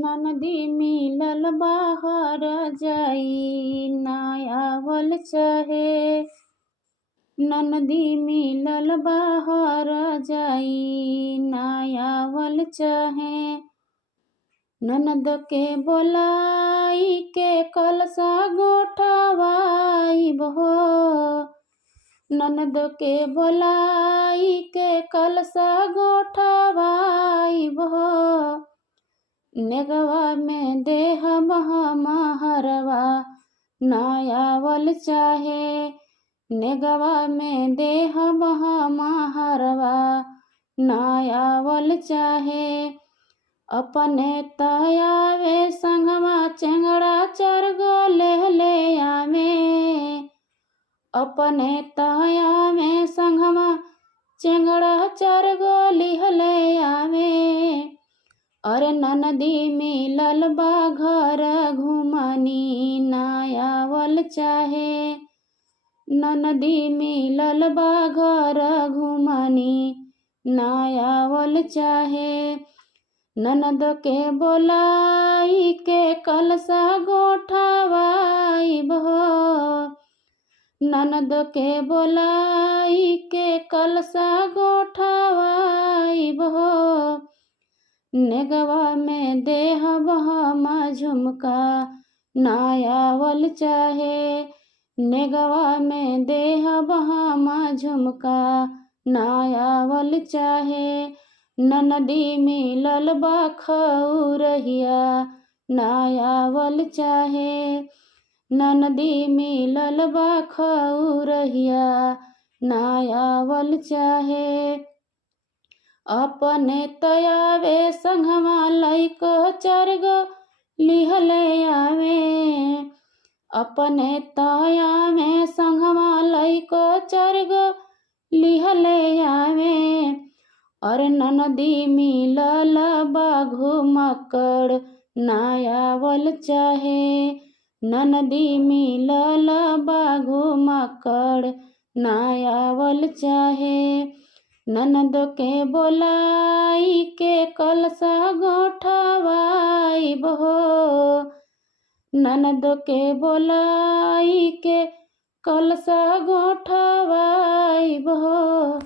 ननदी मिलल बाहर जाई ना आवल चाहे। ननदी मिलल बाहर जाई ना आवल चाहे। ननद के बोलाई के कलसा गोठवाइब हो। ननद के बोलाई के कलसा गोठवाइब हो। नेगवा में देह महरवा ना आवल चाहे। नेगवा में देह महरवा ना आवल चाहे। अपने तयावे संगमा चेंगड़ा चरगो ले आवे। अपने तयावे संगमा चेंगड़ा चरगो ले आवे। अरे ननदी मिलल बा घर घुमनी ना आवल चाहे। ननदी मिलल बा घर घुमनी ना आवल चाहे। ननद के बोलाई के कलसा गोठवाइब हो। ननद के बोलाई के कलसा गोठवाइब हो। नेगवा में देह बहमा झुमका ना आवल चाहे। नेगवा में देह बहमा झुमका ना आवल चाहे। ननदी मिलल बा खौरहिया ना आवल चाहे। ननदी मिलल बा खौरहिया ना आवल चाहे। अपने तयावे संगमा लइको चरगो लिहले आवे। अपने तयावे संगमा लइको चरगो लिहले आवे। और ननदी मिलल बा घुमक्कड़ ना आवल चाहे। ननदी मिलल बा घुमक्कड़ ना आवल चाहे। ननद के बोलाई के कलसा गोठवाइब हो। ननद के बोलाई के कलसा गोठवाइब हो।